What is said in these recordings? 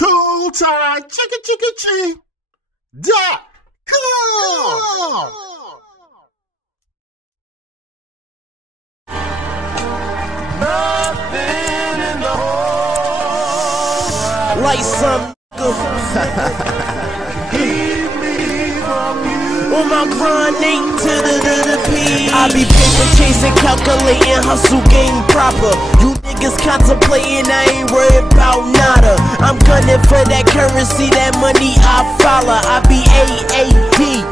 Cool time, chicka.com. Nothing in the whole like some keep me from you. On my grind, ain't to the P. I be paper chasing, calculating, hustle game proper. You niggas contemplating, I ain't worried about nada. I'm gunning for that currency, that money I follow. I be AAD,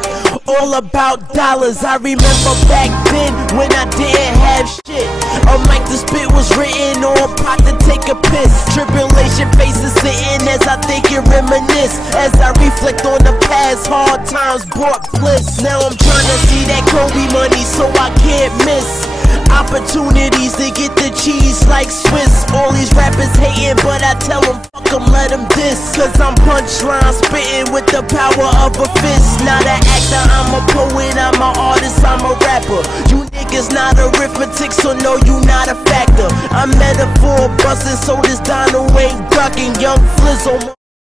all about dollars. I remember back then when I didn't have shit. A mic to spit was written on, pot to take a piss. Tribulation faces sitting as I think and reminisce. As I reflect on the past, hard times brought bliss. Now I'm trying to see that Kobe money, so I can't miss opportunities to get the cheese like Swiss. All these rappers hating, but I tell them fuck them, let them diss. Cause I'm punchline spitting with the power of a fist. Not an actor, I'm a poet, I'm an artist, I'm a rapper. You niggas not arithmetic, so no, you not a factor. I'm metaphor busting, so this Donald ain't ducking. Young Flizzle,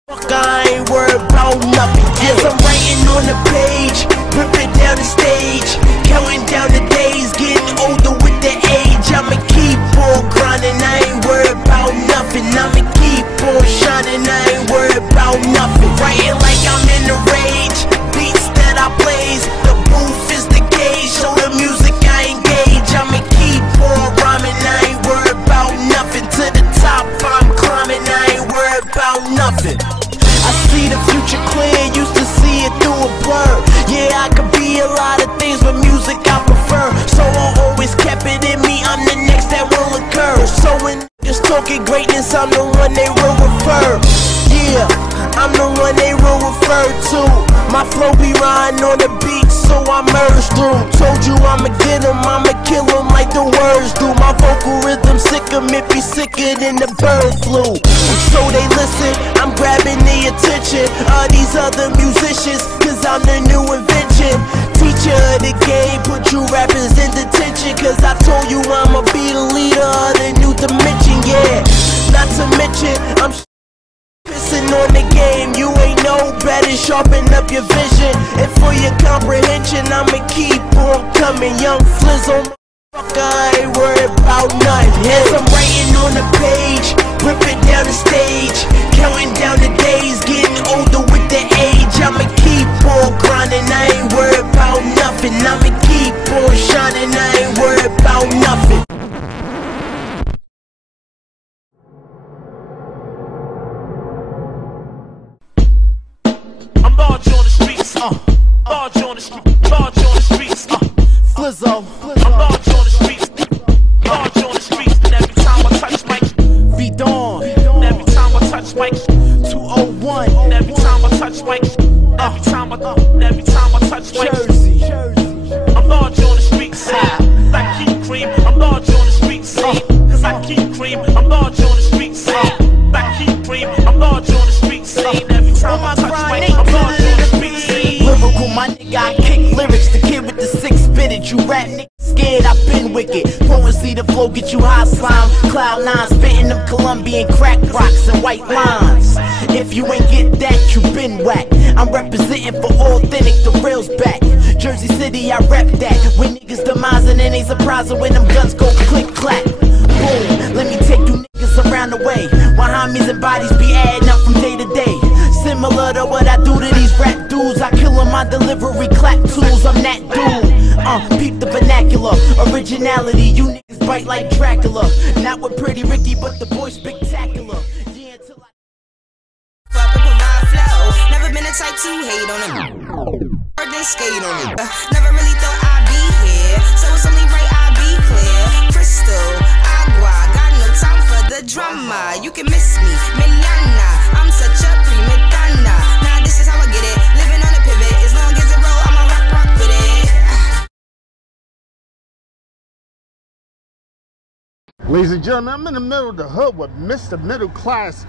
motherfucker, I ain't worried about nothing. As I'm writing on the page, ripping down the stage, counting down the days, getting older with the age. I'ma keep on grinding, I ain't worried about nothing. I'ma keep on shining, I ain't worried about nothing. Writing like I'm in a rage, beats that I blaze. The booth is the cage, so the music I engage. I'ma keep on rhyming, I ain't worried about nothing. To the top I'm climbing, I ain't worried about nothing. I see the future clear, used to see it through a blur. Yeah, I could be a lot of things, but music I prefer. So I always kept it in me, I'm the next that will occur. So when niggas talking greatness, I'm the one they will refer. Yeah, I'm the one they will refer to. My flow be riding on the beat, so I merge through. Told you I'ma get 'em, I'ma kill 'em like the words do. My vocal rhythm sick 'em, it be sicker than the bird flu. So they listen, I'm grabbing the attention of these other musicians, cause I'm the new invention. Teacher of the game, put you rappers in detention, cause I told you I'ma be the leader of the new dimension, yeah. Not to mention, I'm pissing on the game, you ain't no better, sharpen up your vision. And for your comprehension, I'ma keep on coming. Young Flizzle, motherfucker, I ain't worried about nothing. As I'm writing on the page, ripping down the stage, counting down the days, getting older with the age. I'ma keep on grinding, I ain't worried about nothing. I'ma keep on shining, I ain't worried about nothing. I'm large on the streets, large on the streets, large on the streets, Flizzo, I'm large on the streets, large on the streets, and every time I touch mic, V-Dawn, every time I touch mic, 201, and every time I touch mic, every time I touch mic, Jersey, I'm large on the streets, like keep cream, I'm large on the streets, cause I keep cream, I'm large on the streets, like keep cream, I'm large on the streets, every time I touch mic, I'm large on the streets. Lyrical, my nigga, I kick lyrics, the kid with the 6-spitted, you rap niggas scared, I've been wicked. Fluency, the flow get you high slime. Cloud 9 spitting them Colombian crack rocks and white lines. If you ain't get that, you been whack. I'm representing for authentic, the real's back. Jersey City, I rep that. When niggas demising and ain't surprising when them guns go click clack. Boom, let me take you niggas around the way. My homies and bodies be adding up from day to day. Similar to what I do to these rap dudes, I kill 'em, my delivery clap tools, I'm that dude. Peep the vernacular, originality, you niggas bite like Dracula. Not with Pretty Ricky, but the boy spectacular. Yeah, until I fuck up with my flow. Never been the type to hate on him, or then skate on him. Never really thought I'd be here, so it's only right I be clear. Crystal, agua, got no time for the drama. You can miss me, manana. I'm such a prima donna. Nah, this is how I get it. Living on a pivot, as long as it roll, I'ma rock with it. Ladies and gentlemen, I'm in the middle of the hood with Mr. Middle Class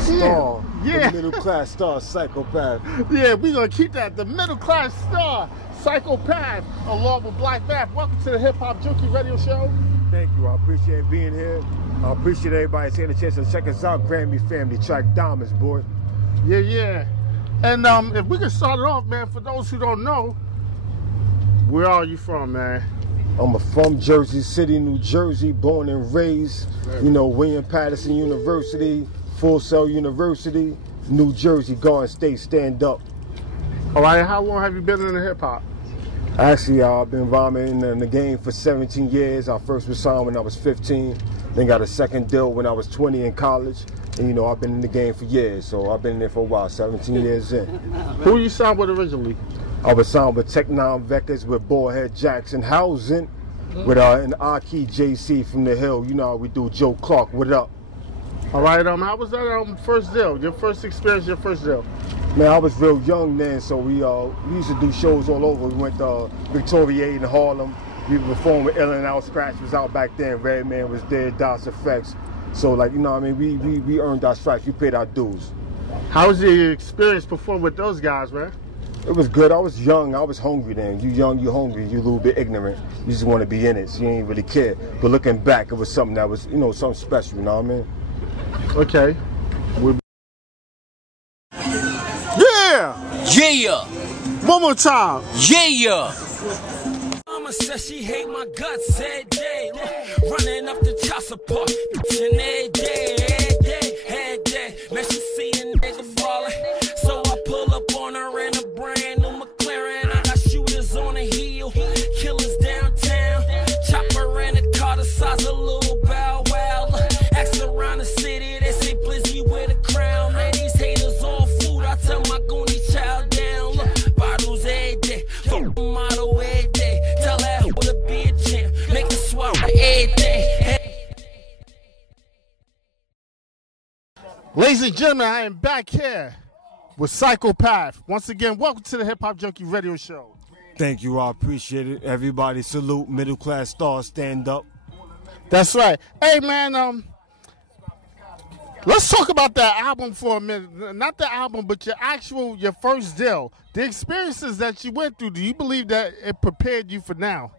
Star. Yeah. The middle class star, Sychopath. Yeah, we're gonna keep that. The middle class star, Sychopath, along with Black Math. Welcome to the Hip Hop Junky Radio Show. Thank you. I appreciate being here. I appreciate everybody taking a chance to check us out. Grammy Family, track Diamonds, boy. Yeah. And if we can start it off, man, for those who don't know, where are you from, man? I'm from Jersey City, New Jersey, born and raised. You know, William Patterson University, Full Sail University, New Jersey, Garden State, stand up. All right, how long have you been in the hip hop? Actually, I've been rhyming in the game for 17 years. I first was signed when I was 15, then got a second deal when I was 20 in college. And you know, I've been in the game for years, so I've been in there for a while, 17 years in. Who you signed with originally? I was signed with Tech 9 Records with Bullhead Jackson Housing, with an Aki JC from the Hill. You know how we do, Joe Clark, what up? All right, how was that first deal? Your first experience, your first deal? Man, I was real young then, so we used to do shows all over. We went to Victoria in Harlem. We performed with Ill and Out, Scratch was out back then. Redman was there, DOS Effects. So, like, you know what I mean? We earned our stripes. We paid our dues. How was the experience performing with those guys, man? It was good. I was young. I was hungry then. You young, you hungry. You a little bit ignorant. You just want to be in it, so you ain't really care. But looking back, it was something that was, you know, something special, you know what I mean? Okay. Yeah. One more time. Yeah. Mama says she hate my guts every day. Running up the child support, bitchin' every day. Man, she see a nigga falling, so I pull up on her in a brand new McLaren. I got shooters on the heel, killers downtown. Chopper in a car the size of Lil Bow Wow. Ask around the city, they say Blizzy with a crown. Man, these haters on food, I tell my Goonie child down. Look, bottles every day, fuck model every day. Tell that hoe to be a champ, make her swallow everything. Ladies and gentlemen, I am back here with Sychopath. Once again, welcome to the Hip Hop Junky Radio Show. Thank you. I appreciate it. Everybody salute. Middle class stars, stand up. That's right. Hey, man, let's talk about that album for a minute. Not the album, but your first deal. The experiences that you went through, do you believe that it prepared you for now?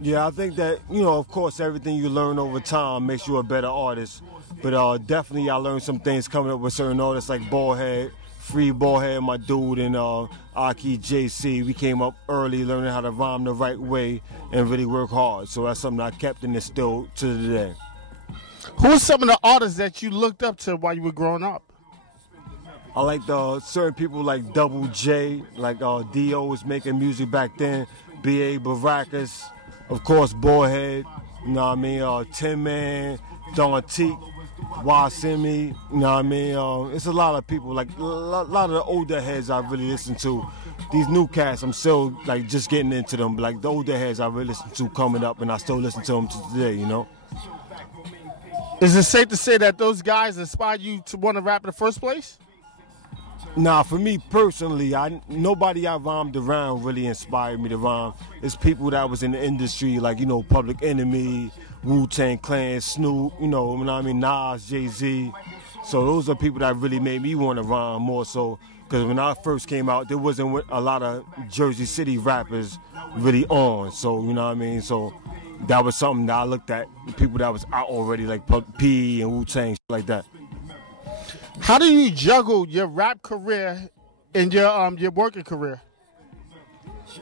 Yeah, I think that, you know, of course, everything you learn over time makes you a better artist. But definitely I learned some things coming up with certain artists like Bullhead, Free Bullhead, my dude, and Aki JC. We came up early learning how to rhyme the right way and really work hard. So that's something I kept and is still to today. Who are some of the artists that you looked up to while you were growing up? I like certain people like Double J, like Dio was making music back then, B.A. Baracus, of course Bullhead, you know what I mean, Tin Man, Don Teak, Wasimi, you know what I mean? It's a lot of people, like a lot of the older heads I really listen to. These new cats, I'm still like just getting into them, but like the older heads I really listen to coming up, and I still listen to them to today, you know? Is it safe to say that those guys inspired you to want to rap in the first place? Nah, for me personally, nobody I rhymed around really inspired me to rhyme. It's people that was in the industry, like, you know, Public Enemy, Wu-Tang Clan, Snoop, you know what I mean, Nas, Jay-Z. So those are people that really made me want to rhyme more so, because when I first came out, there wasn't a lot of Jersey City rappers really on, so, you know what I mean? So that was something that I looked at, people that was out already, like P and Wu-Tang, like that. How do you juggle your rap career and your working career?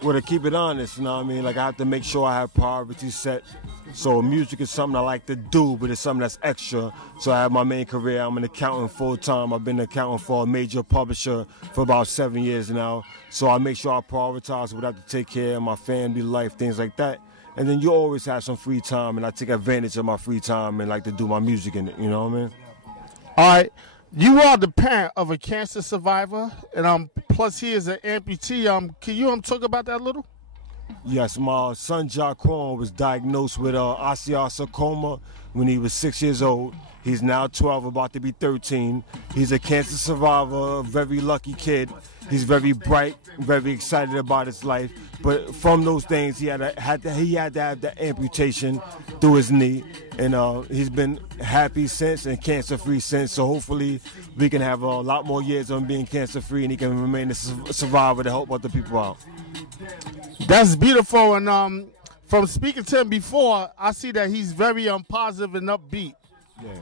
Well, to keep it honest, you know what I mean? Like, I have to make sure I have priorities set. So music is something I like to do, but it's something that's extra. So I have my main career. I'm an accountant full-time. I've been an accountant for a major publisher for about 7 years now. So I make sure I prioritize what I have to take care of my family life, things like that. And then you always have some free time, and I take advantage of my free time and like to do my music in it, you know what I mean? All right. You are the parent of a cancer survivor, and plus he is an amputee. Can you talk about that a little? Yes, my son Jaquan was diagnosed with osteosarcoma when he was 6 years old. He's now 12, about to be 13. He's a cancer survivor, a very lucky kid. He's very bright, very excited about his life. But from those things, he had to have the amputation through his knee, and he's been happy since and cancer-free since. So hopefully, we can have a lot more years of him being cancer-free, and he can remain a survivor to help other people out. That's beautiful, and from speaking to him before, I see that he's very positive and upbeat. Yeah.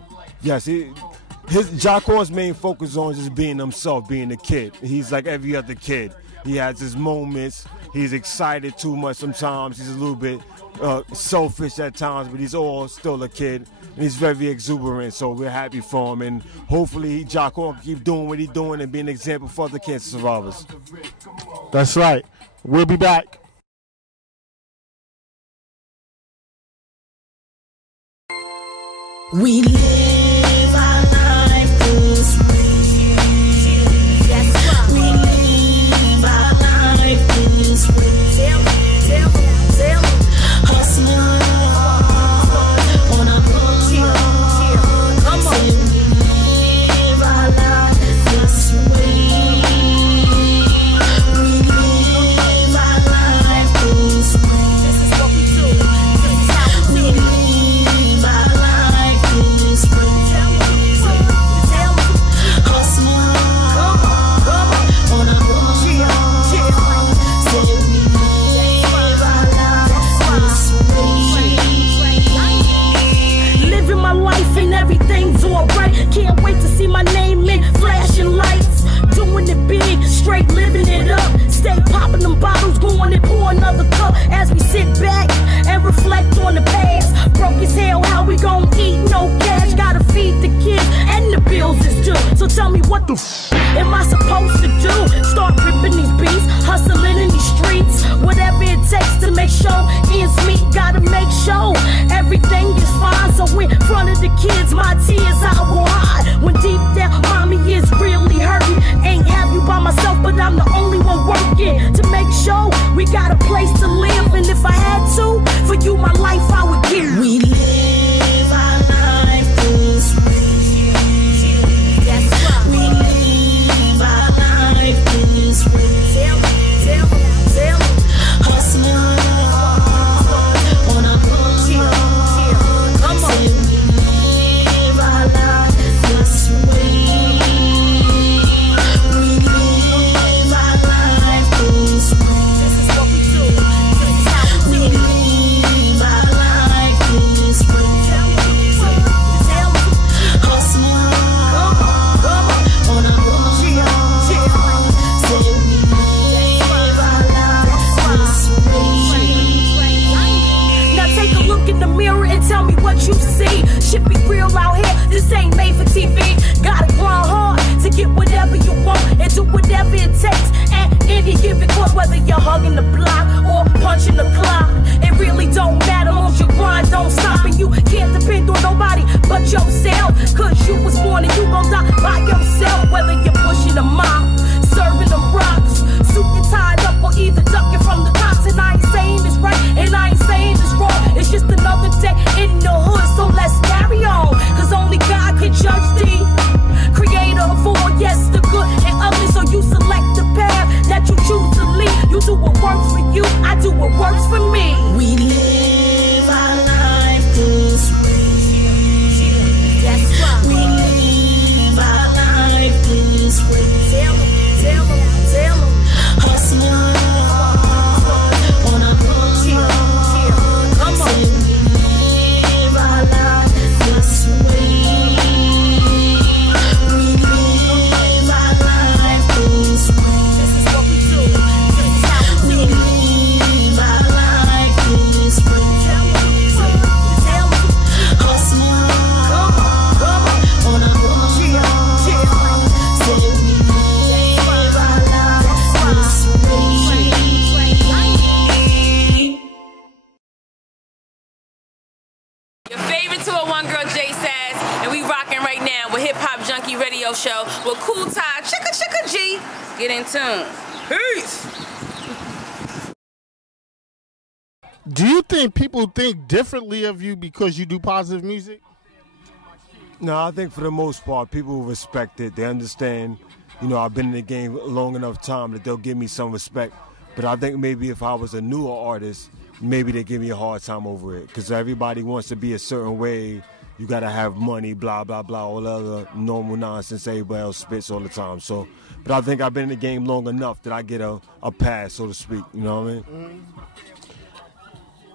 Yes, Jaquan's main focus on just being himself, being a kid. He's like every other kid. He has his moments. He's excited too much sometimes. He's a little bit selfish at times, but he's all still a kid. And he's very exuberant, so we're happy for him. And hopefully Jaquan can keep doing what he's doing and be an example for other cancer survivors. That's right. We'll be back. We live our life this way. We live our life this way. Hustling on a boat. Come on. We live our life this way. We live our life this way. This is what we do. We live our life this way. Hustling on a boat. Say we live our life this way. Living my life and everything's alright. Can't wait to see my name in flashing lights. Doing it big, straight living it up. Stay popping them bottles, going and pour another cup as we sit back and reflect on the past. Broke as hell, how we gon' eat? No cash, gotta feed the kids and the bills is due. So tell me what the am I supposed to do? Start ripping these beats, hustling in these streets. Whatever it takes to make sure ends meet, gotta make sure everything is fine. So in front of the kids, my tears I will hide. When deep down, mommy is really hurting. Ain't have you by myself, but I'm the only one working to make sure we got a place to live. And if I had to, for you my life I would give. We live our life this way. We live our life this way. Hustling on a boat. Say we live our life this way. We live our life this way. This is what we do. We live our life this way. Hustling on a boat. Say we live our life this way. Now take a look in the mirror and tell me what you see. Shit be real out here, this ain't made for TV. Gotta grind hard to get whatever you want and do whatever it takes. At any given court, whether you're hugging the block or punching the clock, it really don't matter, long as your grind don't stop. And you can't depend on nobody but yourself, cause you was born and you gon' die by yourself. Whether you're pushing a mop, serving them rocks, suit tied up, or either ducking from the cops. And I ain't saying it's right and I ain't saying it's wrong, it's just another day in the hood. So let's carry on, cause only God can judge thee. Creator of all, yes, the good and ugly. So you select the path that you choose to lead. You do what works for you, I do what works for me. We live our life this way. We live our life this way. Tell them. Hustling on a boat. Say we live our life this way. We live our life this way. This is what we do. We live our life this way. Hustling on a boat. Say we live our life this way. Your favorite 201 girl Jay Sass, and we rocking right now with Hip Hop Junky Radio Show with Cool Tie, Chicka G. Get in tune. Peace. Do you think people think differently of you because you do positive music? No, I think for the most part, people respect it. They understand, you know, I've been in the game long enough time that they'll give me some respect. But I think maybe if I was a newer artist, maybe they give me a hard time over it. Because everybody wants to be a certain way. You got to have money, blah, blah, blah, all the other normal nonsense everybody else spits all the time. So, but I think I've been in the game long enough that I get a pass, so to speak. You know what I mean? Mm-hmm.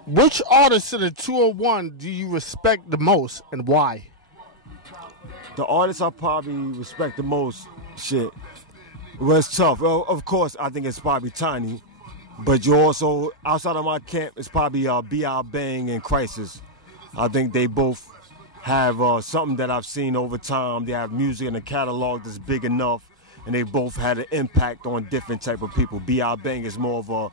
Which artist of the 201 do you respect the most and why? The artist I probably respect the most, well, it's tough. Well, of course, I think it's probably Tiny. But you also, outside of my camp, it's probably B.I. Bang and Crisis. I think they both have something that I've seen over time. They have music in a catalog that's big enough, and they both had an impact on different type of people. B.I. Bang is more of a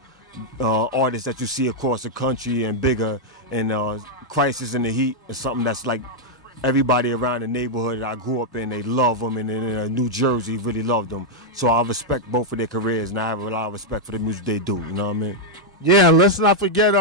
artist that you see across the country and bigger, and Crisis in the Heat is something that's like everybody around the neighborhood that I grew up in, they love them, and in New Jersey really love them. So I respect both of their careers, and I have a lot of respect for the music they do, you know what I mean? Yeah, let's not forget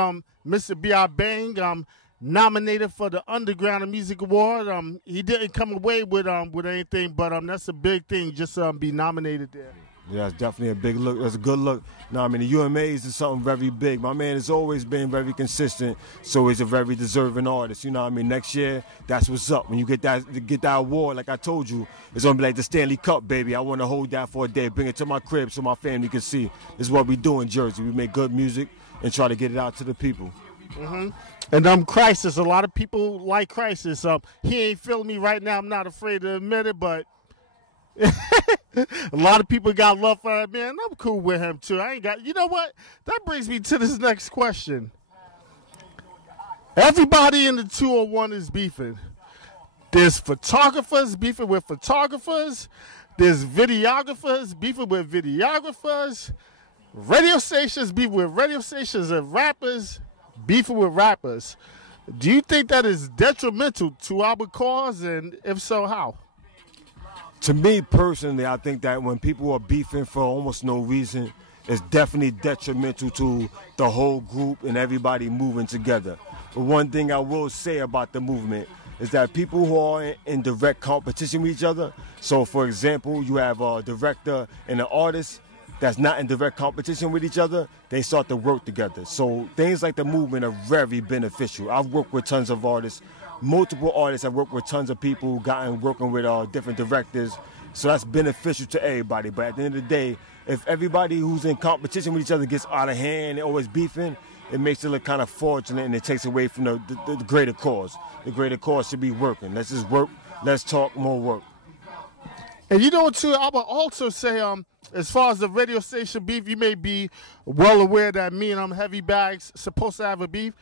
Mr. B.I. Bang, nominated for the Underground Music Award. He didn't come away with anything, but that's a big thing, just be nominated there. Yeah, it's definitely a big look. That's a good look. No, I mean, the UMAs is something very big. My man has always been very consistent, so he's a very deserving artist. You know what I mean? Next year, that's what's up. When you get that award, like I told you, it's going to be like the Stanley Cup, baby. I want to hold that for a day, bring it to my crib so my family can see. This is what we do in Jersey. We make good music and try to get it out to the people. Mm-hmm. And Crisis, a lot of people like Crisis. He ain't feeling me right now. I'm not afraid to admit it, but a lot of people got love for that man. I'm cool with him too. You know what? That brings me to this next question. Everybody in the 201 is beefing. There's photographers beefing with photographers. There's videographers beefing with videographers. Radio stations beefing with radio stations, and rappers beefing with rappers. Do you think that is detrimental to our cause, and if so, how? To me personally, I think that when people are beefing for almost no reason, it's definitely detrimental to the whole group and everybody moving together. But one thing I will say about the movement is that people who are in direct competition with each other, so for example, you have a director and an artist that's not in direct competition with each other, they start to work together. So things like the movement are very beneficial. I've worked with tons of artists. Multiple artists have worked with tons of people, working with different directors. So that's beneficial to everybody. But at the end of the day, if everybody who's in competition with each other gets out of hand and always beefing, it makes it look kind of fraudulent, and it takes away from the greater cause. The greater cause should be working. Let's just work. Let's talk more work. And you know, too, I would also say, as far as the radio station beef, you may be well aware that me and Heavy Bags supposed to have a beef.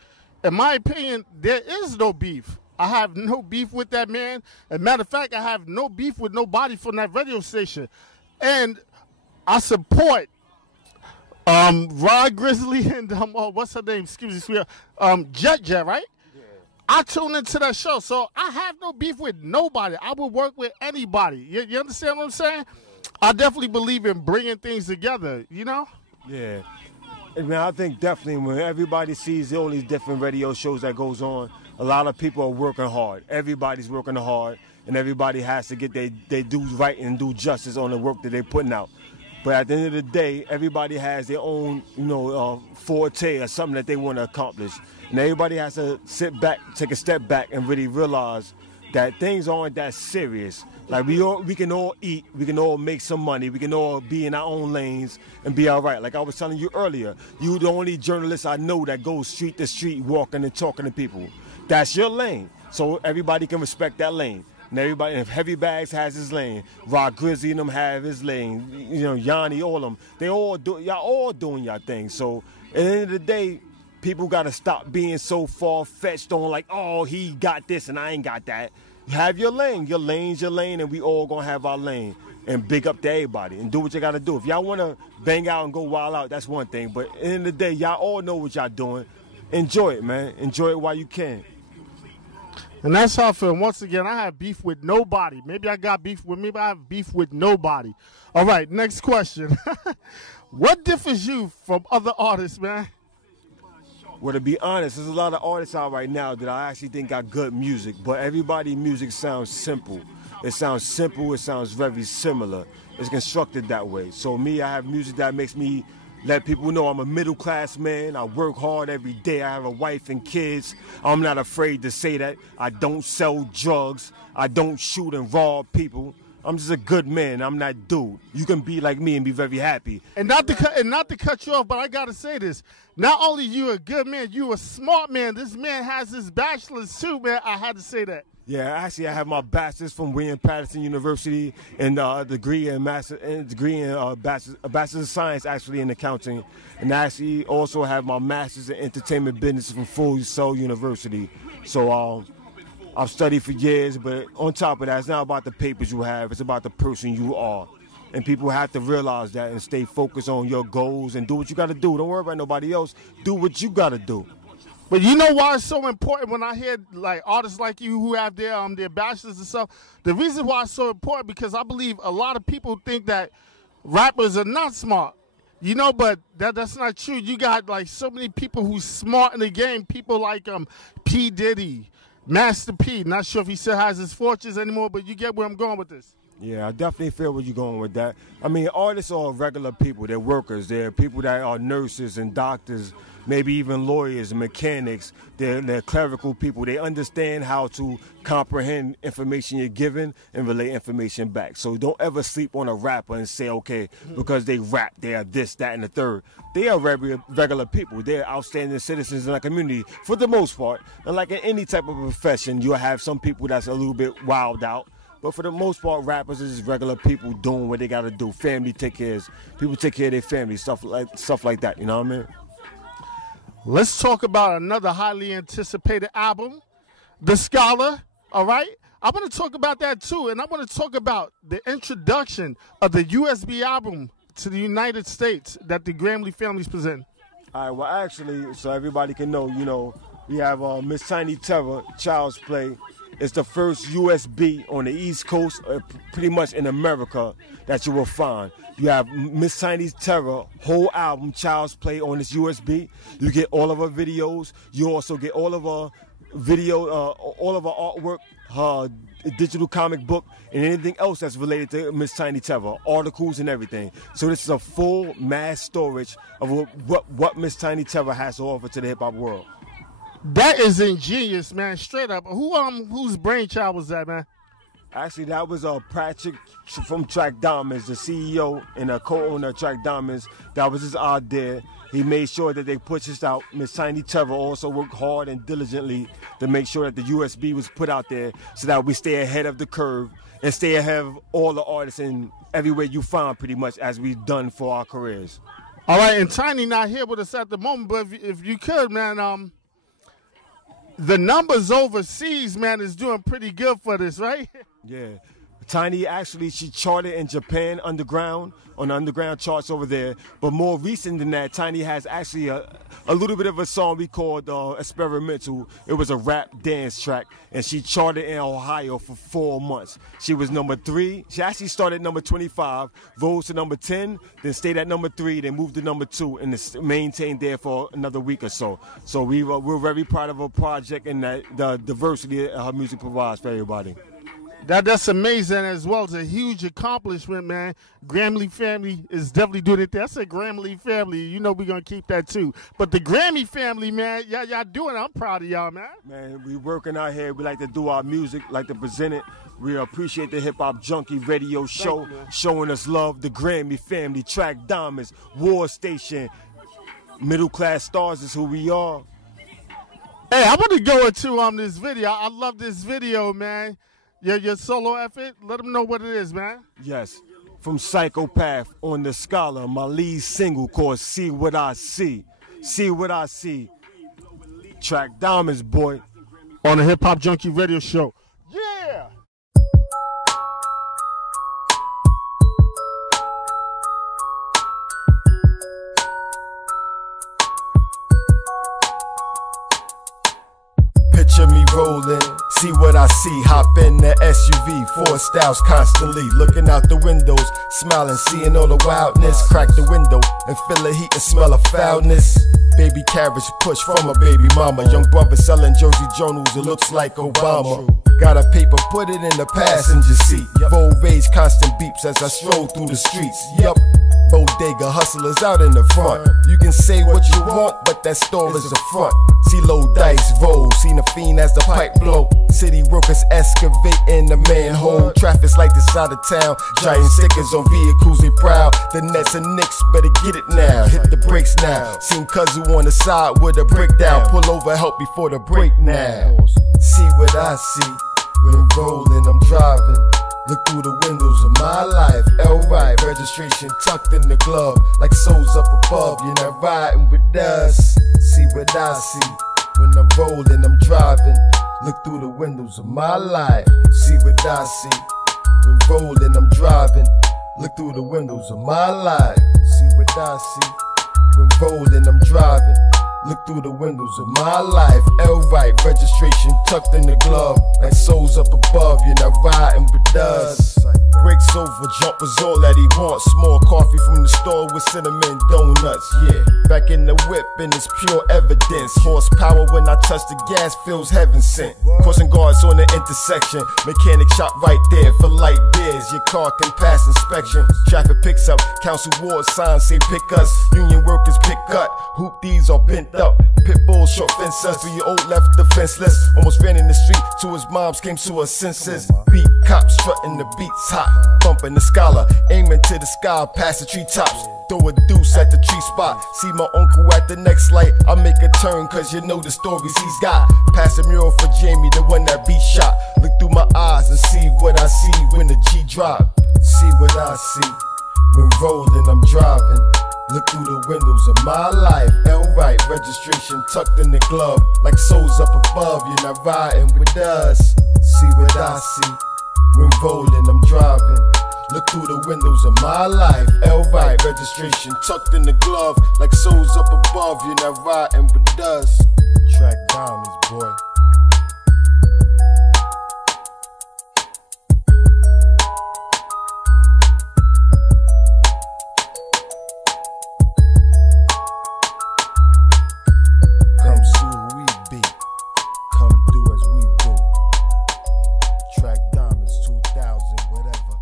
In my opinion, there is no beef. I have no beef with that man. As a matter of fact, I have no beef with nobody from that radio station. And I support Rod Grizzly and what's her name? Excuse me, Jet, right? Yeah. I tune into that show, so I have no beef with nobody. I will work with anybody. You understand what I'm saying? I definitely believe in bringing things together, you know? Yeah. I mean, I think definitely when everybody sees all these different radio shows that goes on, a lot of people are working hard. Everybody's working hard, and everybody has to get their dues right and do justice on the work that they're putting out. But at the end of the day, everybody has their own, forte or something that they want to accomplish. And everybody has to sit back, take a step back, and really realize that things aren't that serious. Like we can all eat, we can all make some money, we can all be in our own lanes and be all right. Like I was telling you earlier, you the only journalist I know that goes street to street walking and talking to people. That's your lane. So everybody can respect that lane. And everybody, if Heavy Bags has his lane, Rod Grizzly and them have his lane, Yanni, all of them, y'all all doing y'all thing. So at the end of the day, people got to stop being so far-fetched on like, oh, he got this and I ain't got that. Have your lane. Your lane's your lane, and we all going to have our lane. And big up to everybody and do what you got to do. If y'all want to bang out and go wild out, that's one thing. But at the end of the day, y'all all know what y'all doing. Enjoy it, man. Enjoy it while you can. And that's how I feel. Once again, I have beef with nobody. Maybe I got beef with me, but I have beef with nobody. All right, next question. What differs you from other artists, man? Well, to be honest, there's a lot of artists out right now that I actually think got good music, but everybody's music sounds simple. It sounds simple, it sounds very similar. It's constructed that way. So me, I have music that makes me let people know I'm a middle-class man. I work hard every day. I have a wife and kids. I'm not afraid to say that. I don't sell drugs. I don't shoot and rob people. I'm just a good man. I'm that dude. You can be like me and be very happy. And not to cut you off, but I gotta say this. Not only you a good man, you a smart man. This man has his bachelor's too, man. I had to say that. Yeah, actually, I have my bachelor's from William-Patterson University and a degree in bachelor's of science actually in accounting, and I actually also have my master's in entertainment business from Full Sail University. So I've studied for years, but on top of that, it's not about the papers you have; it's about the person you are. And people have to realize that and stay focused on your goals and do what you got to do. Don't worry about nobody else. Do what you got to do. But you know why it's so important when I hear like artists like you who have their bachelors and stuff? The reason why it's so important because I believe a lot of people think that rappers are not smart. You know, but that's not true. You got like so many people who's smart in the game. People like P. Diddy, Master P. Not sure if he still has his fortunes anymore, but you get where I'm going with this. Yeah, I definitely feel where you're going with that. I mean, artists are regular people. They're workers. They're people that are nurses and doctors, maybe even lawyers, mechanics. They're clerical people. They understand how to comprehend information you're given and relay information back. So don't ever sleep on a rapper and say, okay, because they rap, they are this, that, and the third. They are regular people. They're outstanding citizens in our community for the most part. And like in any type of profession, you'll have some people that's a little bit wild out. But for the most part, rappers is just regular people doing what they got to do. Family people take care of their family, stuff like that. You know what I mean? Let's talk about another highly anticipated album, The Scholar. All right, I want to talk about that too, and I want to talk about the introduction of the USB album to the United States that the Grammy family's presenting. All right. Well, actually, so everybody can know, you know, we have Miss Tiny Terror, Child's Play. It's the first USB on the East Coast, pretty much in America, that you will find. You have Miss Tiny's Terror, whole album, Child's Play on this USB. You get all of her videos. You also get all of her all of her artwork, her digital comic book, and anything else that's related to Miss Tiny Terror, articles and everything. So this is a full mass storage of what Miss Tiny Terror has to offer to the hip-hop world. That is ingenious, man. Straight up. Whose brainchild was that, man? Actually, that was Patrick from Track Diamonds, the CEO and a co-owner of Track Diamonds. That was his idea. He made sure that they pushed this out. Miss Tiny Terror also worked hard and diligently to make sure that the USB was put out there so that we stay ahead of the curve and stay ahead of all the artists and everywhere you find pretty much as we've done for our careers. All right, and Tiny not here with us at the moment, but if you could, man, the numbers overseas, man, is doing pretty good for this, right? Yeah. Tiny actually, she charted in Japan underground, on the underground charts over there. But more recent than that, Tiny has actually a little bit of a song we called Experimental. It was a rap dance track, and she charted in Ohio for 4 months. She was number 3. She actually started number 25, rose to number 10, then stayed at number 3, then moved to number 2, and maintained there for another week or so. So we're very proud of her project and the diversity her music provides for everybody. That's amazing as well. It's a huge accomplishment, man. Grammy family is definitely doing it. That's a Grammy family. You know we're going to keep that too. But the Grammy family, man, y'all doing it. I'm proud of y'all, man. Man, we working out here. We like to do our music, like to present it. We appreciate the Hip Hop Junky radio show, showing us love. The Grammy family, Track Diamonds, War Station, Middle Class Stars is who we are. Hey, I want to go into this video. I love this video, man. Your solo effort, let them know what it is, man. Yes, from Sychopath on The Scholar, my lead single called See What I See. See What I See. Track Diamonds, boy. On the Hip Hop Junky radio show. Yeah! Picture me rolling, see what I see. Hop in the SUV, 4 styles constantly. Looking out the windows, smiling, seeing all the wildness. Crack the window and feel the heat and smell of foulness. Baby carriage push from a baby mama. Young brother selling Jersey journals, it looks like Obama. Got a paper, put it in the passenger seat. Full rage, constant beeps as I stroll through the streets. Yup, bodega hustlers out in the front. You can say what you want, but that store is the front. See low dice roll, seen a fiend as the pipe blow. City workers excavating the manhole. Traffic's like the side of town. Giant stickers on vehicles, they proud. The Nets and Knicks better get it now. Hit the brakes now. Seen Cuzzo on the side with a breakdown. Pull over, help before the break now. See what I see when rolling, I'm driving. Look through the windows of my life. L-right, registration tucked in the glove, like souls up above. You're not riding with us. See what I see when I'm rolling, I'm driving. Look through the windows of my life. See what I see when rolling, I'm driving. Look through the windows of my life. See what I see when rolling, I'm driving. Look through the windows of my life. L-right, registration tucked in the glove, like souls up above. You're not riding with us. Breaks over, jumpers all that he wants. Small coffee from the store with cinnamon donuts. Yeah, back in the whip and it's pure evidence. Horsepower when I touch the gas feels heaven sent. Crossing guards on the intersection. Mechanic shop right there for light beers. Your car can pass inspection. Traffic picks up. Council ward signs say pick us. Union workers pick cut. Hoop these are bent up. Pit bulls, short fences. 3-year-old left defenseless. Almost ran in the street till his moms came to her senses. Beat cops strutting the beats hot. Bumping the scholar, aiming to the sky, past the treetops. Throw a deuce at the tree spot. See my uncle at the next light. I make a turn cause you know the stories he's got. Pass a mural for Jamie, the one that beat shot. Look through my eyes and see what I see when the G drop. See what I see when rolling, I'm driving. Look through the windows of my life. L-right, registration tucked in the glove, like souls up above. You're not riding with us. See what I see when rolling, I'm driving. Look through the windows of my life. L-right, registration tucked in the glove, like souls up above. You're not riding with us. Track diamonds, boy. Come see who we be. Come do as we do. Track diamonds 2000, whatever.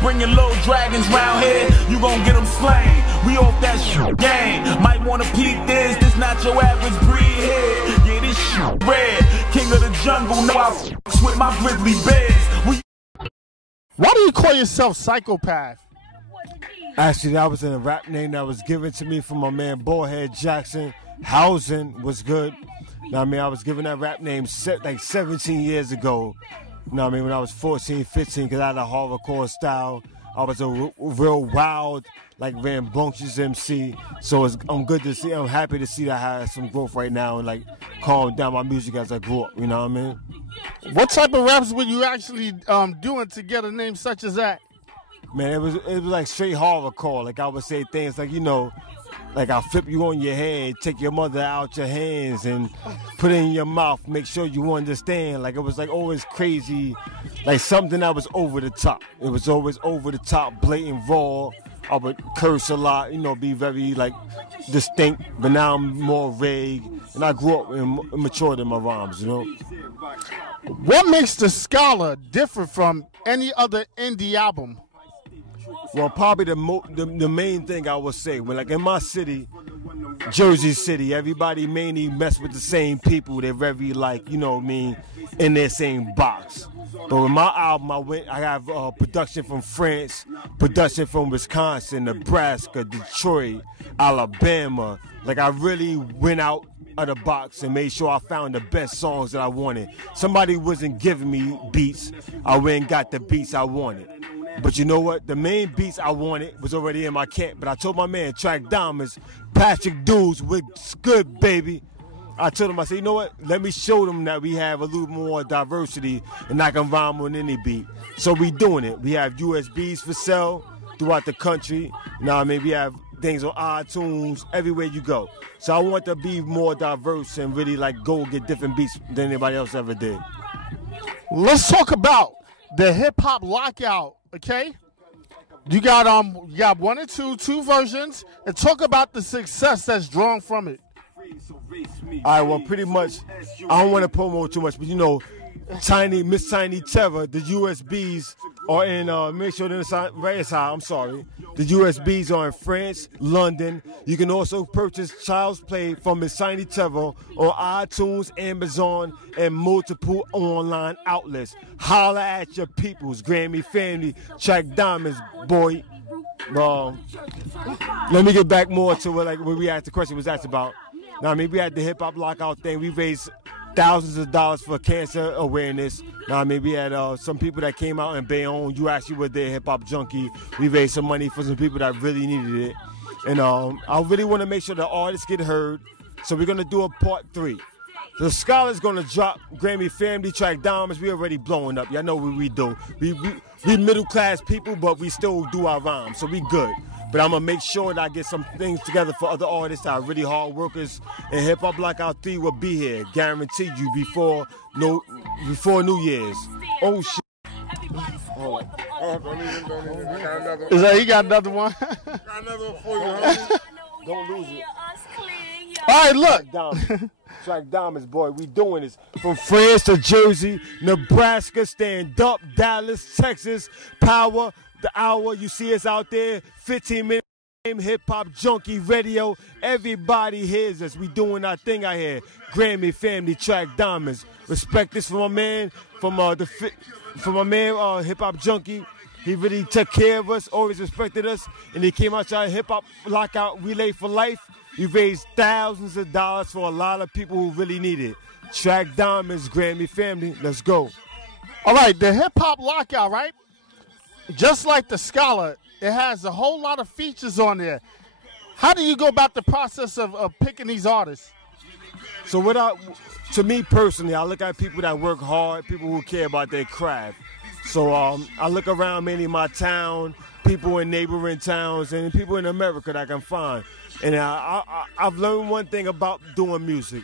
Bringing little dragons round here, you gon' get them slain. We off that shit game. Might wanna peep this not your average breed here. Yeah, this shit red. King of the jungle, know I f***s with my grizzly bears. Why do you call yourself Sychopath? Actually, that was in a rap name that was given to me from my man Bullhead Jackson. Housing was good. Know what I mean? I was given that rap name like 17 years ago. You know what I mean? When I was 14, 15, because I had a horrorcore style. I was a real wild, like rambunctious MC. So I'm good to see. I'm happy to see that I had some growth right now and like calm down my music as I grew up. You know what I mean? What type of raps were you actually doing to get a name such as that? Man, it was like straight horrorcore. Like I would say things like, you know, like I'll flip you on your head, take your mother out your hands and put it in your mouth, make sure you understand. Like it was like always crazy, like something that was over the top. It was always over the top, blatant, raw. I would curse a lot, you know, be very like distinct, but now I'm more vague. And I grew up and matured in my rhymes, you know. What makes The Scholar different from any other indie album? Well, probably the main thing I would say, when like in my city, Jersey City, everybody mainly mess with the same people. They're very like, you know what I mean, in their same box. But with my album, I have production from France, production from Wisconsin, Nebraska, Detroit, Alabama. Like I really went out of the box and made sure I found the best songs that I wanted. Somebody wasn't giving me beats. I went and got the beats I wanted. But you know what? The main beats I wanted was already in my camp. But I told my man, Track Diamonds, Patrick Dudes, what's good, baby? I told him, I said, you know what? Let me show them that we have a little more diversity and I can rhyme on any beat. So we doing it. We have USBs for sale. throughout the country. You know what I mean? We have things on iTunes, everywhere you go. So I want to be more diverse and really like go get different beats than anybody else ever did. Let's talk about the hip hop lockout, okay? You got 1 and 2 versions, and talk about the success that's drawn from it. All right, well, pretty much, I don't want to promote too much, but you know, Miss Tiny Terror, the USBs are in, make sure they're right side, I'm sorry. The USBs are in France, London. You can also purchase Child's Play from Miss Tiny Terror on iTunes, Amazon, and multiple online outlets. Holla at your peoples, Grammy family, Track Diamonds, boy. Let me get back more to when we asked the question was asked about. Now, I mean, we had the hip hop lockout thing. We raised thousands of dollars for cancer awareness. Now, I mean, we had some people that came out in Bayonne. You actually were there, Hip Hop Junky. We raised some money for some people that really needed it. And I really want to make sure the artists get heard. So we're going to do a part 3. The Scholar's going to drop Grammy Family Track Diamonds. We already blowing up. Y'all know what we do. We middle class people, but we still do our rhymes. So we good. But I'm going to make sure that I get some things together for other artists that are really hard workers. And Hip Hop Lockout 3 will be here, guarantee you, before New Year's. Oh, shit. Don't even. Is that, he got another one? Got another one for you, homie. Don't lose it. All right, look. Track Diamonds, boy. We doing this. From France to Jersey, Nebraska, stand up, Dallas, Texas, Power. The hour, you see us out there, 15 minutes, Hip Hop Junky Radio. Everybody hears us. We doing our thing out here. Grammy Family Track Diamonds. Respect this from my man, Hip Hop Junky. He really took care of us, always respected us, and he came out to our Hip Hop Lockout Relay for Life. We raised thousands of dollars for a lot of people who really need it. Track Diamonds, Grammy Family. Let's go. All right, the Hip Hop Lockout, right? Just like the Scholar, it has a whole lot of features on there. How do you go about the process of picking these artists? So to me personally, I look at people that work hard, people who care about their craft. So I look around mainly my town, people in neighboring towns, and people in America that I can find. And I've learned one thing about doing music.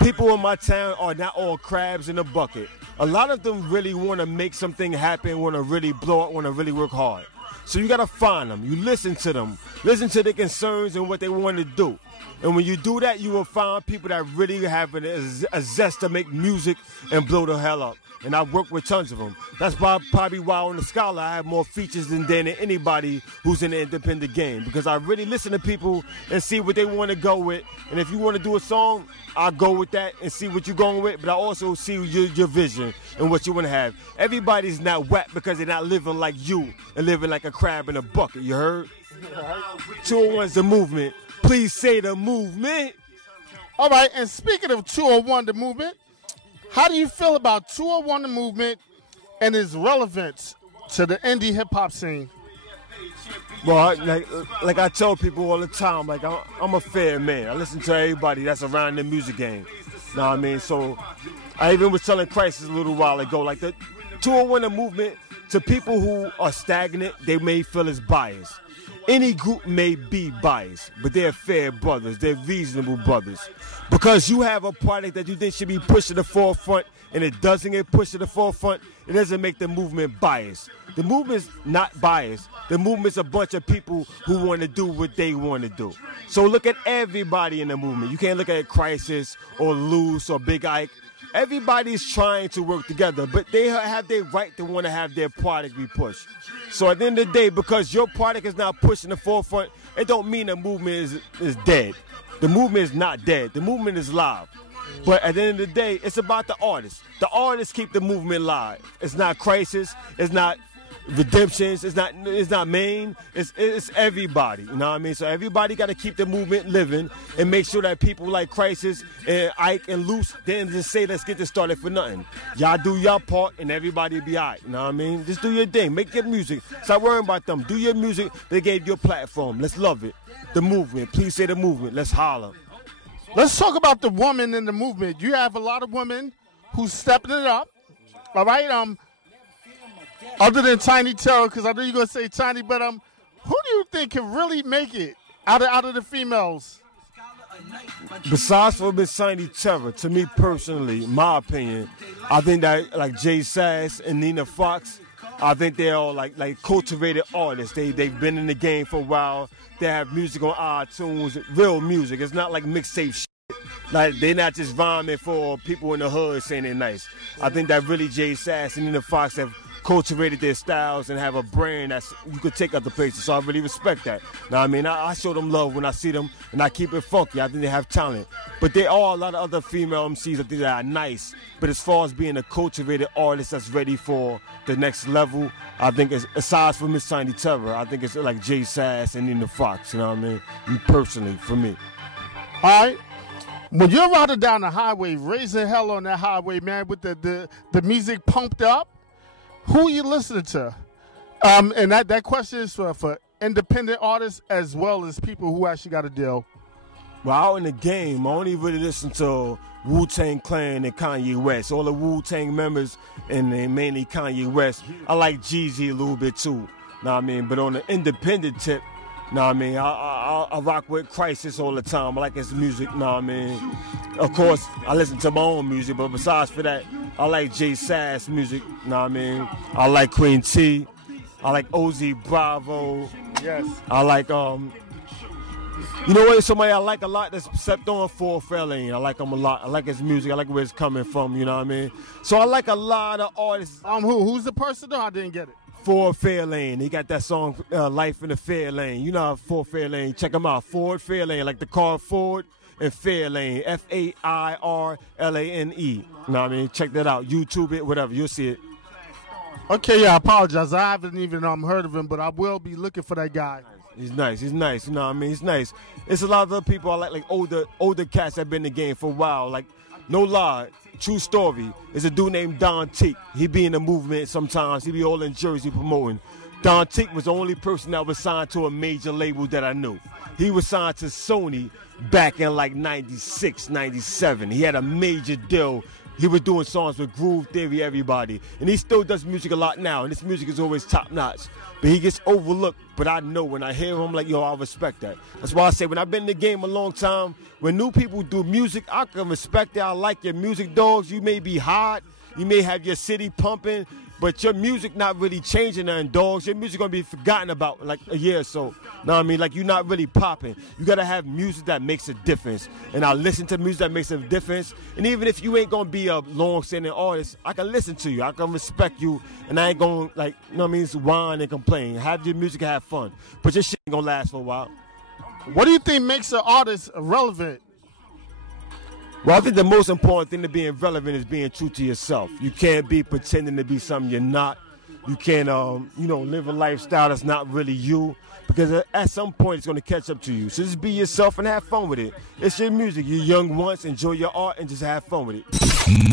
People in my town are not all crabs in a bucket. A lot of them really want to make something happen, want to really blow up, want to really work hard. So you got to find them. You listen to them. Listen to their concerns and what they want to do. And when you do that, you will find people that really have a zest to make music and blow the hell up. And I work with tons of them. That's probably why on the Scholar I have more features than anybody who's in the independent game. Because I really listen to people and see what they want to go with. And if you want to do a song, I'll go with that and see what you're going with. But I also see your vision and what you want to have. Everybody's not whack because they're not living like you and living like a crab in a bucket. You heard? 201's the movement. Please say the movement. All right, and speaking of 201 the movement, how do you feel about 201 the movement and its relevance to the indie hip-hop scene? Well, like I tell people all the time, like I'm a fair man. I listen to everybody that's around the music game. Know what I mean? So I even was telling Crisis a little while ago, like the 201 the movement, to people who are stagnant, they may feel as biased. Any group may be biased, but they're fair brothers. They're reasonable brothers. Because you have a product that you think should be pushed to the forefront and it doesn't get pushed to the forefront, it doesn't make the movement biased. The movement's not biased. The movement's a bunch of people who want to do what they want to do. So look at everybody in the movement. You can't look at Crisis or Loose or Big Ike. Everybody's trying to work together, but they have their right to want to have their product be pushed. So at the end of the day, because your product is not pushed in the forefront, it don't mean the movement is dead. The movement is not dead. The movement is live. But at the end of the day, it's about the artists. The artists keep the movement live. It's not Crisis. It's not Redemptions. It's not Maine. It's everybody. You know what I mean? So everybody got to keep the movement living and make sure that people like Crisis and Ike and Loose didn't just say let's get this started for nothing. Y'all do your part and everybody be all right. You know what I mean? Just do your thing. Make your music. Stop worrying about them. Do your music. They gave you a platform. Let's love it. The movement. Please say the movement. Let's holler. Let's talk about the woman in the movement. You have a lot of women who's stepping it up. All right. Other than Tiny Terror, because I know you're gonna say Tiny, but Who do you think can really make it out of the females? Besides for Miss Tiny Terror, to me personally, my opinion, I think that like Jay Sass and Nina Fox, I think they're all like cultivated artists. They've been in the game for a while. They have music on iTunes, real music. It's not like mixtape shit. Like they're not just rhyming for people in the hood saying they're nice. I think that really Jay Sass and Nina Fox have cultivated their styles and have a brand that's you could take other places. So I really respect that. Now I mean, I show them love when I see them, and I keep it funky. I think they have talent. But there are a lot of other female MCs I think that are nice. But as far as being a cultivated artist that's ready for the next level, I think aside from Miss Tiny Terror, I think it's like Jay Sass and Nina Fox. You know what I mean? Personally, for me. All right. When you're riding down the highway, raising hell on that highway, man, with the music pumped up, who are you listening to? And that question is for independent artists as well as people who actually got a deal. Well, out in the game, I only really listen to Wu-Tang Clan and Kanye West. All the Wu-Tang members and mainly Kanye West. I like Jeezy a little bit too. Know what I mean? But on the independent tip, know what I mean? I rock with Crisis all the time. I like his music, know what I mean? Of course, I listen to my own music, but besides for that, I like Jay Sass music, know what I mean? I like Queen T. I like Ozzy Bravo. Yes. I like, you know what? Somebody I like a lot that's stepped on 4 Fairlane. I like him a lot. I like his music. I like where it's coming from, you know what I mean? So I like a lot of artists. Who's the person though? I didn't get it. 4 Fairlane. He got that song, Life in the Fairlane. You know 4 Fairlane. Check him out. Ford Fairlane, like the car Ford and Fairlane. Fairlane. You know what I mean? Check that out. YouTube it, whatever. You'll see it. Okay, yeah, I apologize. I haven't even heard of him, but I will be looking for that guy. He's nice. He's nice. You know what I mean? He's nice. It's a lot of other people I like older cats that been in the game for a while. Like, no lie, true story. There's a dude named Don Teak. He be in the movement sometimes. He be all in Jersey promoting. Don Teak was the only person that was signed to a major label that I knew. He was signed to Sony back in like 96, 97. He had a major deal. He was doing songs with Groove Theory, everybody. And he still does music a lot now, and his music is always top-notch. But he gets overlooked, but I know when I hear him, I'm like, yo, I respect that. That's why I say when I've been in the game a long time, when new people do music, I can respect it. I like your music, dogs. You may be hot. You may have your city pumping, but your music not really changing nothing, dogs. Your music going to be forgotten about in like a year or so. Know what I mean? Like, you're not really popping. You got to have music that makes a difference. And I listen to music that makes a difference. And even if you ain't going to be a long-standing artist, I can listen to you. I can respect you. And I ain't going to, like, you know what I mean, whine and complain. Have your music and have fun. But your shit ain't going to last for a while. What do you think makes an artist relevant? Well, I think the most important thing to being relevant is being true to yourself. You can't be pretending to be something you're not. You can't, live a lifestyle that's not really you, because at some point it's going to catch up to you. So just be yourself and have fun with it. It's your music. You're young once. Enjoy your art and just have fun with it.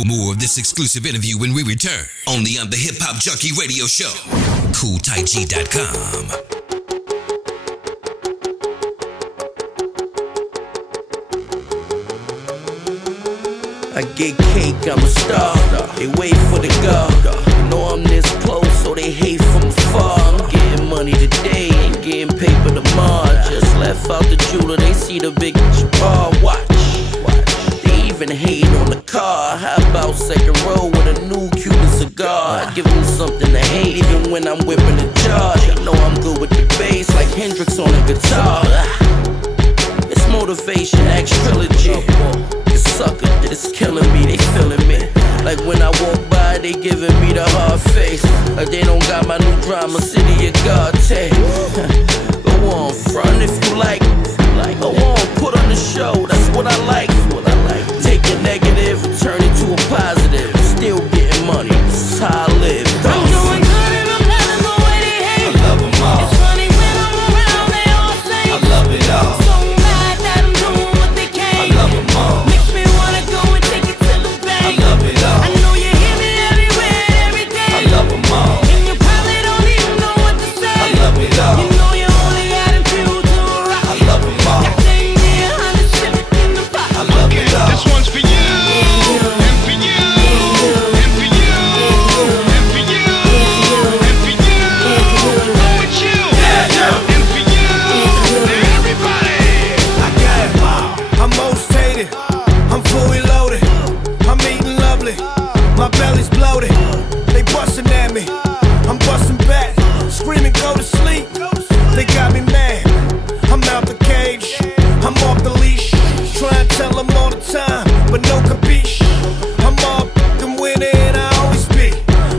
More of this exclusive interview when we return, only on the Hip Hop Junky Radio Show. CoolTyG.com. I get cake, I'm a star. They wait for the guard. You know I'm this close, so they hate from afar. I'm getting money today, ain't getting paper tomorrow. Just left out the jeweler, they see the big bar. Watch. They even hate on the car. How about second row with a new Cuban cigar? I give them something to hate, even when I'm whipping the jar. They know I'm good with the bass, like Hendrix on the guitar. It's motivation, X trilogy. Sucker that is killing me, they feeling me. Like when I walk by, they giving me the hard face. Like they don't got my new drama, City of God take. Go on, front if you like. Go on, put on the show, that's what I like. Take a negative, turn it to a positive. Still getting money, this is how I live. I'm doing good and I'm loving the way they hate. I love them all. It's funny when I'm around, they all say I love it all. So mad that I'm doing what they can. I love them all. I love it all. I know you hear me everywhere, every day. I love them all. And you probably don't even know what to say. I love it all. You know you're only adding fuel to a rock stage. I'm off the leash, try and tell them all the time, but no capiche. I'm off the winner and I always be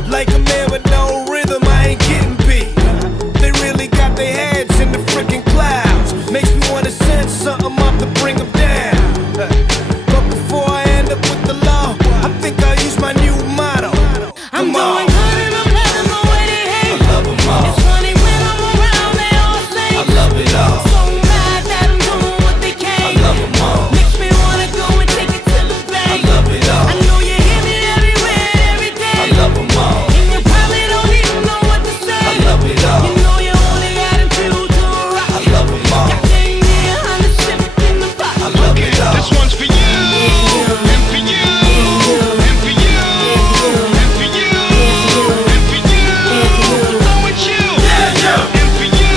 like a man with no rhythm, I ain't getting beat. They really got their heads in the freaking clouds. Makes me wanna send something up to bring them down. But before I end up with the law, I think I'll use my new motto. I'm doing good and I'm loving the way they hate. I love them all. It's funny when I'm around, they all say I love it all. so mad that I'm doing what they can. I love them all. Makes me wanna go and take it to the bank. I love it all. I know you hear me everywhere, every day. I love them all. And you probably don't even know what to say. I love it all. You know you only got a few to rock. I love them all. Got dang near 100 shit in the pot. I love it all. This one's for you, and for you, and for you, and for you, and for you. Oh, it's you, and for you,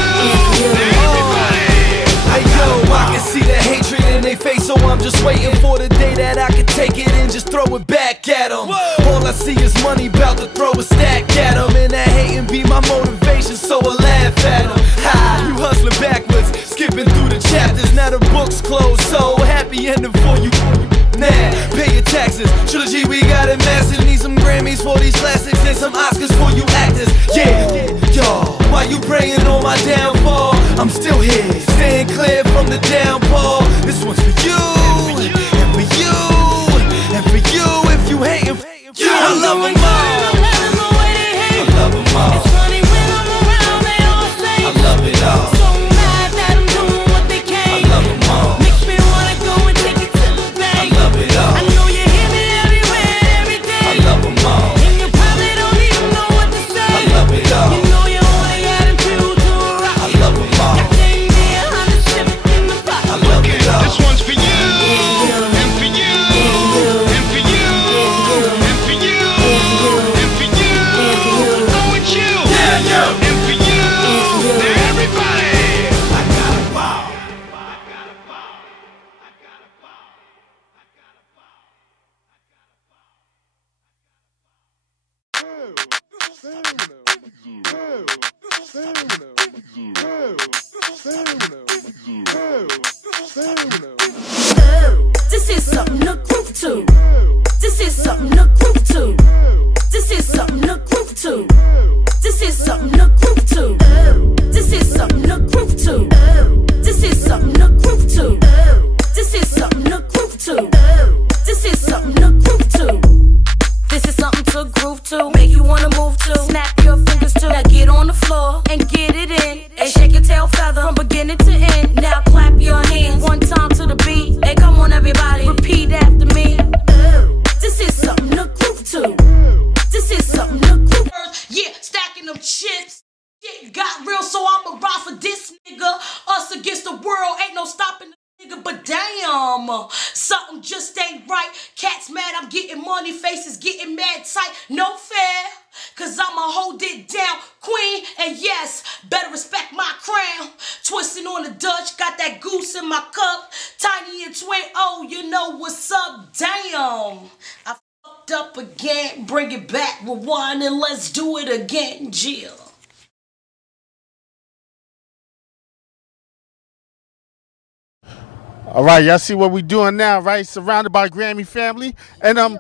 everybody. Hey yo, I can see the hatred in their face, so I'm just waiting for the day that I can take it and just throw it back at them. All I see is money, bout to throw a stack at them, and that hating be my motivation, so I laugh at them. Ha, you hustling backwards, skipping through the chapters, now the book's closed, so happy ending for you. Nah, pay your taxes. Trilogy, we got it mastered. Need some Grammys for these classics and some Oscars for you actors. Yeah, y'all, why you praying on my downfall? I'm still here, staying clear from the downfall. This one's for you, and for you, and for you. If you hating, you, I love them all. I love them all. It's funny when I'm around, they all say I love it all. so mad that I'm doing what they can. I love them all. Makes me wanna go and take it to the bank. I love it all. I know you hear me everywhere, every day. I love them all. And you probably don't even know what to say. I love it all. You know you only got a few to rock. I love them all. Got dang near 100 shit in the pot. I love it all. This one's for you, and for you, and for you, and for you, and for you. Oh, it's you, and for you, everybody. I got a ball. This is something to groove to. This is something to groove to. This is something to groove to. This is something to groove to. This is something to groove to. This is something to groove to. This is something to groove to. This is something to groove to. This is something to groove to. Make you wanna move to. Snap your fingers to. Now get on the floor and get it in. And shake your tail feather from beginning to end. Now clap your hands one time to the beat. And come on everybody, repeat after me. This is something to groove to. This is something to groove. Yeah, stacking them chips. Shit got real, so I'ma ride for this nigga. Us against the world, ain't no stopping the nigga. But damn, something just ain't right. Cats mad, I'm getting money, faces getting mad tight. No fair, cause I'ma hold it down, queen. And yes, better respect my crown. Twisting on the Dutch, got that goose in my cup. Tiny and twin, oh, you know what's up. Damn, I fucked up again. Bring it back, rewind, and let's do it again, Jill. All right, y'all see what we doing now, right? Surrounded by Grammy family. And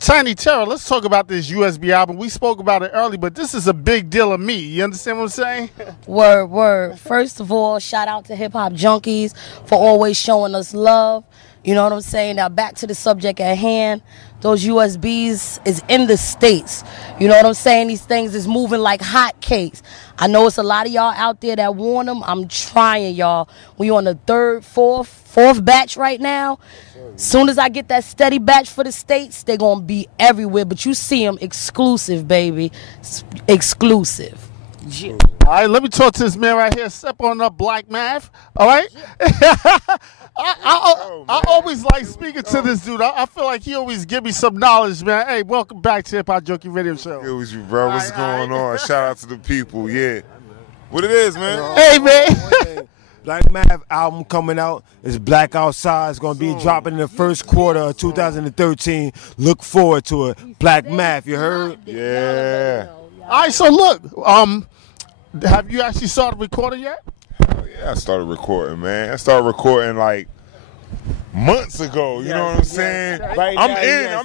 Tiny Terror, let's talk about this USB album. We spoke about it early, but this is a big deal of me. You understand what I'm saying? Word, word. First of all, shout out to Hip Hop Junkies for always showing us love. You know what I'm saying? Now back to the subject at hand. Those USBs is in the States. You know what I'm saying? These things is moving like hotcakes. I know it's a lot of y'all out there that want them. I'm trying, y'all. We on the third, fourth batch right now. Soon as I get that steady batch for the States, they're going to be everywhere. But you see them exclusive, baby. Exclusive. Yeah. All right, let me talk to this man right here. Step on up, Black Math. All right? I always like speaking to this dude. I feel like he always give me some knowledge, man. Hey, welcome back to Hip Hop Junky Radio Show. It was you, bro. What's going on? Shout out to the people, yeah. What it is, man? Hey, man. Black Math album coming out. It's Black Outside. It's going to be dropping in the first quarter of 2013. Look forward to it. Black Math, you heard? Yeah. All right, so look, have you actually started recording yet? Oh, yeah. I started recording, man. I started recording like months ago. You know what I'm saying? Right I'm now,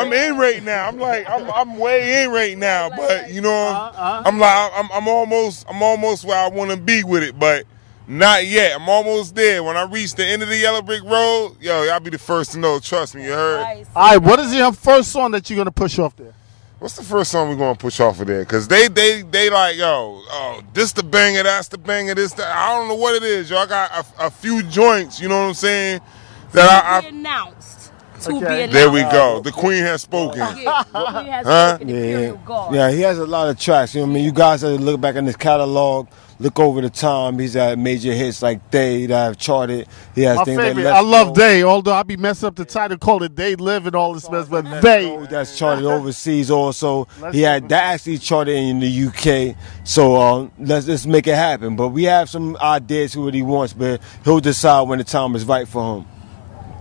I'm in right now. I'm like, I'm way in right now. But you know, I'm like, I'm almost where I want to be with it, but not yet. I'm almost there. When I reach the end of the yellow brick road, yo, y'all be the first to know. Trust me, you heard? All right, what is your first song that you're gonna push off there? What's the first song we're gonna push off of there? Cause they like, yo, oh, this the banger, that's the banger, this the, I don't know what it is, yo. I got a few joints, you know what I'm saying? That I announced. There we go. The Queen has spoken. Yeah, he has a lot of tracks. You know what I mean? You guys have to look back in his catalog. Look over the time. He's had major hits like Day that have charted. He has My things favorite. like I love Day, although I be messing up the title, call it Day Live and all this mess, but Day. That's charted overseas also. He had that actually charted in the UK. So let's make it happen. But we have some ideas for what he wants, but he'll decide when the time is right for him.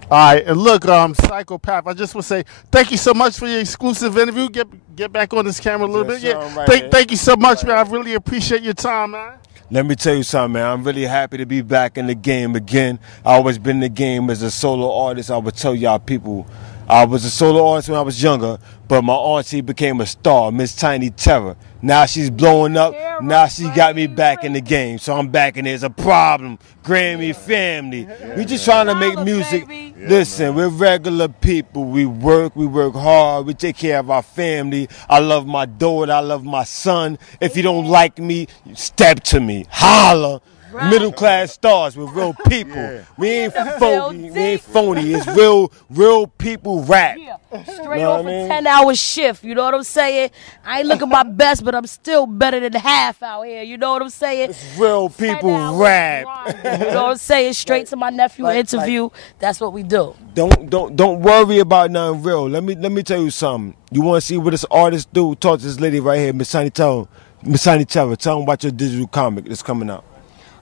All right, and look, Sychopath, I just want to say thank you so much for your exclusive interview. Get back on this camera a little bit. Yeah, thank you so much, man. I really appreciate your time, man. Let me tell you something, man. I'm really happy to be back in the game again. I always been in the game as a solo artist. I would tell y'all people, I was a solo artist when I was younger, but my auntie became a star, Miss Tiny Terror. Now she's blowing up. Now she got me back in the game. So I'm back in there. It's a problem. Grammy family. We just trying to make music. Listen, we're regular people. We work hard. We take care of our family. I love my daughter. I love my son. If you don't like me, step to me. Holla. Middle class stars. We're real people. Yeah. We ain't phony. We ain't phony. It's real people rap. Straight off a 10-hour shift. You know what I'm saying? I ain't looking my best, but I'm still better than half out here. You know what I'm saying? It's real people rap. You know what I'm saying? Straight to my nephew interview. That's what we do. Don't worry about nothing real. Let me tell you something. You want to see what this artist do? Talk to this lady right here, Miss Tiny Terror. Miss Tiny Terror. Tell them about your digital comic that's coming out.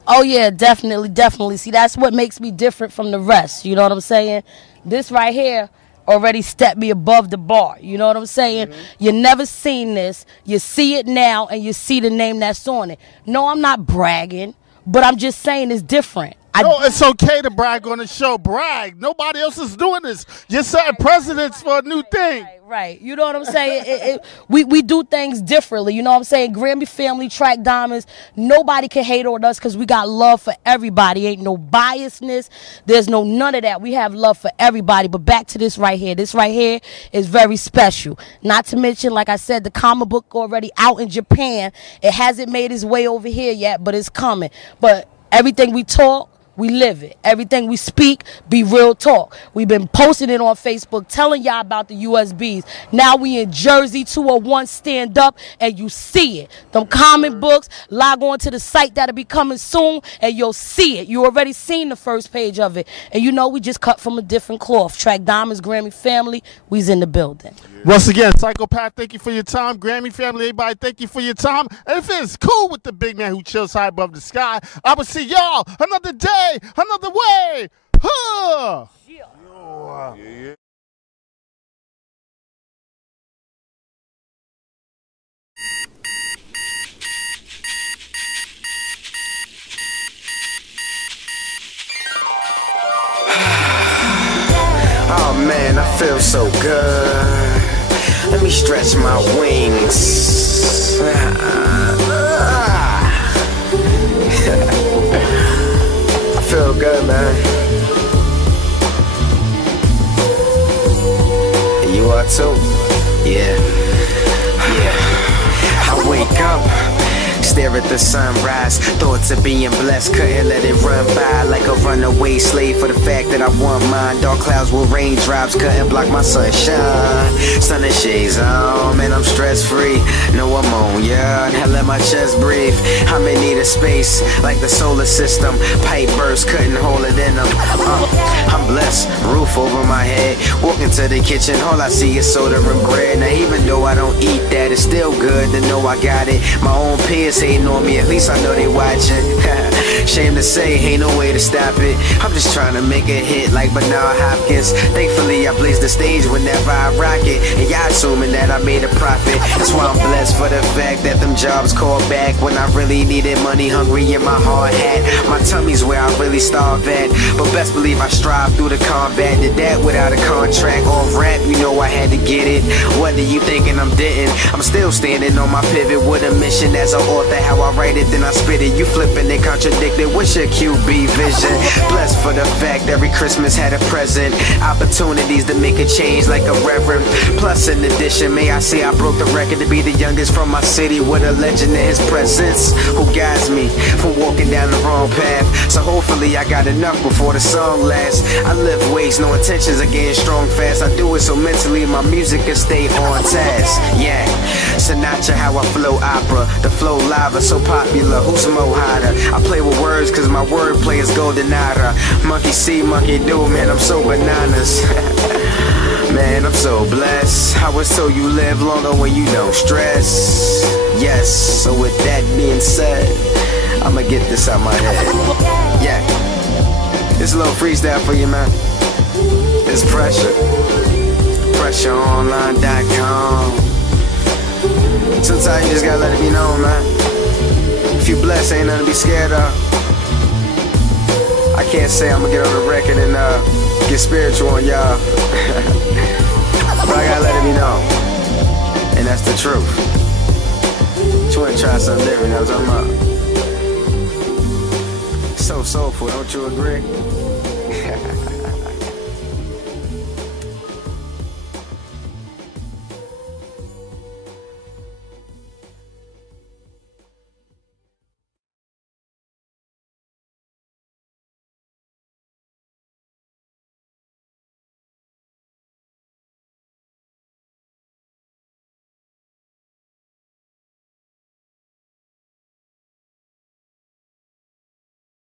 Oh, yeah, definitely. See, that's what makes me different from the rest. You know what I'm saying? This right here already stepped me above the bar. You know what I'm saying? You never seen this. You see it now, and you see the name that's on it. No, I'm not bragging, but I'm just saying it's different. No, it's okay to brag on the show. Brag. Nobody else is doing this. You're setting precedents for a new thing. Right. You know what I'm saying? We do things differently. You know what I'm saying? Grammy family, Track Diamonds. Nobody can hate on us because we got love for everybody. Ain't no biasness. There's none of that. We have love for everybody. But back to this right here. This right here is very special. Not to mention, like I said, the comic book already out in Japan. It hasn't made its way over here yet, but it's coming. But everything we talk, we live it. Everything we speak, be real talk. We've been posting it on Facebook, telling y'all about the USBs. Now we in Jersey 201 stand up, and you see it. Them comic books, log on to the site that'll be coming soon, and you'll see it. You already seen the first page of it. And you know we just cut from a different cloth. Track Diamonds, Grammy family, we's in the building. Once again, Sychopath, thank you for your time. Grammy family, everybody, thank you for your time. And if it's cool with the big man who chills high above the sky, I will see y'all another day, another way. Huh. Oh man, I feel so good. Let me stretch my wings. I feel good, man. You are too. Yeah. I wake up, stare at the sunrise. Thoughts of being blessed, couldn't let it run by. Like a runaway slave for the fact that I want mine. Dark clouds with raindrops, couldn't block my sunshine. Sun and shades on, man, I'm stress free. No ammonia, and let my chest breathe. I'm in need of space, like the solar system. Pipe burst, couldn't hold it in them. I'm blessed, roof over my head. Walking to the kitchen, all I see is soda and bread. Now even though I don't eat that, it's still good to know I got it. My own peers hating on me, at least I know they watching. Shame to say, ain't no way to stop it. I'm just trying to make a hit like Bernard Hopkins. Thankfully, I blaze the stage whenever I rock it. And y'all assuming that I made a profit. That's why I'm blessed for the fact that them jobs call back when I really needed money, hungry in my hard hat. My tummy's where I really starve at. But best believe I strive through the combat. Did that without a contract. Off rap, you know I had to get it. Whether you thinking I'm didn't, I'm still standing on my pivot with a mission as an author. How I write it, then I spit it. You flipping and contradicted. What's your QB vision? Blessed for the fact every Christmas had a present. Opportunities to make a change like a reverend. Plus in addition, may I say I broke the record to be the youngest from my city with a legend in his presence who guides me from walking down the wrong path. So hopefully I got enough before the song lasts. I live waste, no intentions of getting strong fast. I do it so mentally my music can stay on task. Yeah, Sinatra how I flow opera. The flow lava so popular, who's more hotter? I play with words cause my wordplay is golden hour. Monkey see, monkey do, man I'm so bananas. Man, I'm so blessed. I was told you live longer when you don't stress. Yes, so with that being said, I'ma get this out my head. Yeah, it's a little freestyle for you, man. It's pressure. PressureOnline.com. Sometimes you just gotta let it be known, man. If you blessed, ain't nothing to be scared of. I can't say I'ma get on the record and get spiritual on y'all. But I gotta let it be known. And that's the truth. You wanna try something different, you know what I'm talking about? So soulful, don't you agree?